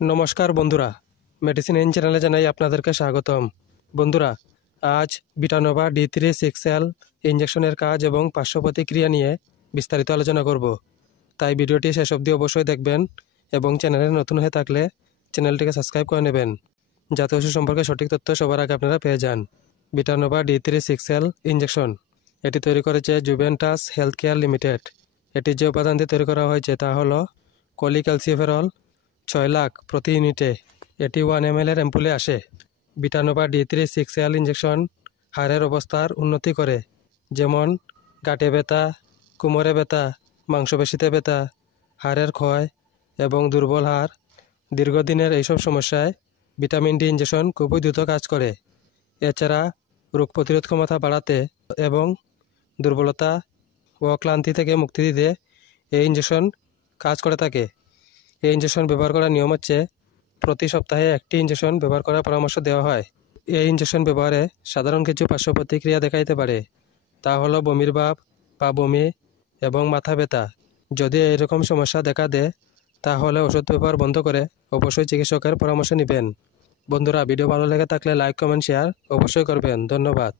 নমস্কার বন্ধুরা, medicine in চ্যানেলে জানাই আপনাদেরকে স্বাগতম। বন্ধুরা, আজ বিটানোভা D3 6L ইঞ্জেকশনের কাজ এবং পার্শ্ব প্রতিক্রিয়া নিয়ে বিস্তারিত আলোচনা করব। তাই ভিডিওটি শেষ অবধি অবশ্যই দেখবেন এবং চ্যানেলে নতুন হয়ে থাকলে চ্যানেলটিকে সাবস্ক্রাইব করে নেবেন, যাতে ওষুধ সম্পর্কে সঠিক তথ্য সবার আগে আপনারা পেয়ে যান। বিটানোভা D3 6L ইঞ্জেকশন এটি তৈরি করেছে জুভেন্টাস হেলথ কেয়ার লিমিটেড। এটি যে উপাদান দিয়ে তৈরি করা হয়েছে তা হলো কলিক্যালসিফেরল 6 লাখ প্রতি ইউনিটে। এটি 1 ml এর অ্যাম্পুলে আসে। বিটানোভা D3 6L ইঞ্জেকশন হাড়ের অবস্থার উন্নতি করে, যেমন গাঁটে ব্যথা, কোমরে ব্যথা, মাংসপেশিতে ব্যথা, হাড়ের ক্ষয় এবং দুর্বল হাড়। দীর্ঘদিনের এইসব সমস্যায় ভিটামিন ডি ইঞ্জেকশন খুবই দ্রুত কাজ করে। এছাড়া রোগ প্রতিরোধ ক্ষমতা বাড়াতে এবং দুর্বলতা ও ক্লান্তি থেকে মুক্তি দিতে এই ইঞ্জেকশন কাজ করে থাকে। এই ইঞ্জেকশন ব্যবহার করার নিয়ম হচ্ছে, প্রতি সপ্তাহে একটি ইঞ্জেকশন ব্যবহার করার পরামর্শ দেওয়া হয়। এই ইঞ্জেকশন ব্যবহারে সাধারণ কিছু পার্শ্ব প্রতিক্রিয়া দেখা দিতে পারে, তা হলো বমির ভাব বা বমি এবং মাথা ব্যথা। যদি এরকম সমস্যা দেখা দেয় তাহলে ওষুধ ব্যবহার বন্ধ করে অবশ্যই চিকিৎসকের পরামর্শ নেবেন। বন্ধুরা, ভিডিও ভালো লেগে থাকলে লাইক, কমেন্ট, শেয়ার অবশ্যই করবেন। ধন্যবাদ।